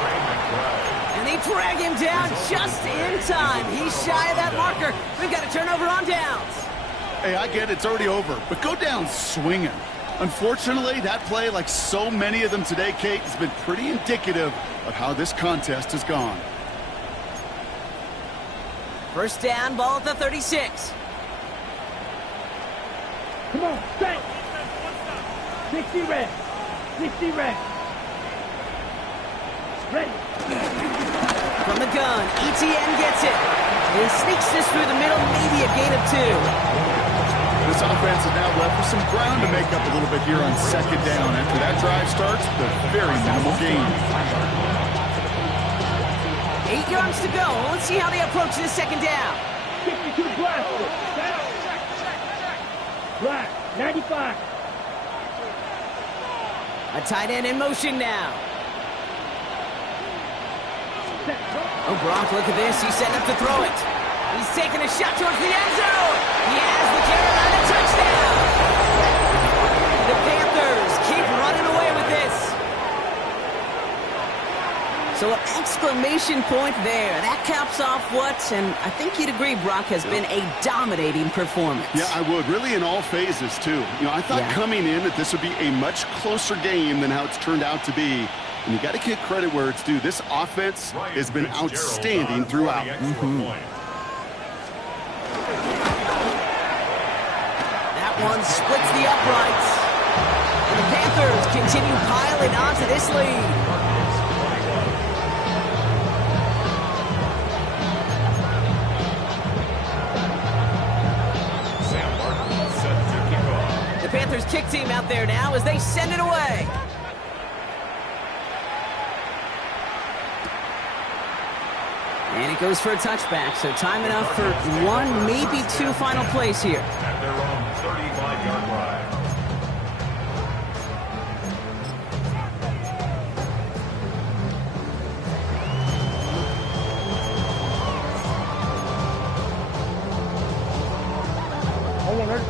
And they drag him down just in time. He's shy of that marker. We've got a turnover on downs. Hey, I get it. It's already over. But go down swinging. Unfortunately, that play, like so many of them today, Kate, has been pretty indicative of how this contest has gone. First down, ball at the 36. Come on, set. 60 red. 60 red. Ready. From the gun, ETN gets it. He sneaks this through the middle, maybe a gain of 2. This offense is now left with some ground to make up a little bit here on 2nd down. After that drive starts, the very minimal gain. 8 yards to go. Let's see how they approach this 2nd down. 62 blaster. Black, 95. A tight end in motion now. Oh, Bronk, look at this. He's setting up to throw it. He's taking a shot towards the end zone. He has the Carolina touchdown. The Panthers keep running away with this. So an exclamation point there. That caps off what, and I think you'd agree, Brock, has been a dominating performance. Yeah, I would. Really in all phases, too. You know, I thought coming in that this would be a much closer game than how it's turned out to be. And you got to give credit where it's due. This offense has been outstanding throughout. That one splits the uprights. And the Panthers continue piling onto this lead. The Panthers kick team out there now as they send it away. And it goes for a touchback, so time enough for 1, maybe 2 final plays here. At their own 35-yard line.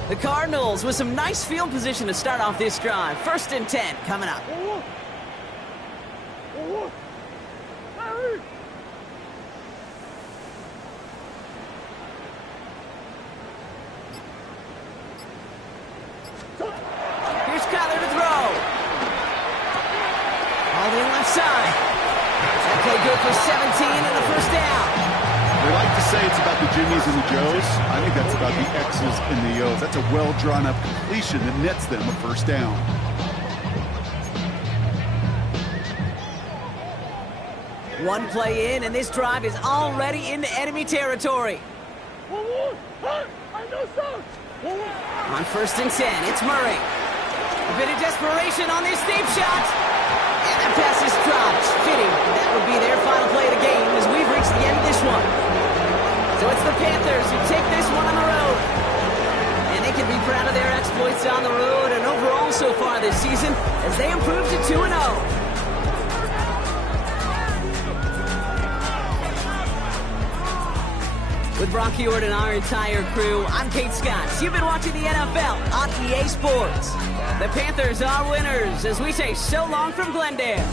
The Cardinals with some nice field position to start off this drive. 1st and 10 coming up. Here's Kyler to throw. All the way left side. That play good for 17 and the 1st down. They like to say it's about the Jimmies and the Joes. I think that's about the X's and the O's. That's a well-drawn-up completion that nets them a 1st down. One play in, and this drive is already into enemy territory. On 1st and 10, it's Murray. A bit of desperation on this deep shot. And that pass is dropped. Fitting. That would be their final play of the game as we've reached the end of this one. So it's the Panthers who take this one on the road. And they can be proud of their exploits on the road and overall so far this season as they improve to 2-0. With Brock Hewitt and our entire crew, I'm Kate Scott. You've been watching the NFL on EA Sports. The Panthers are winners as we say so long from Glendale.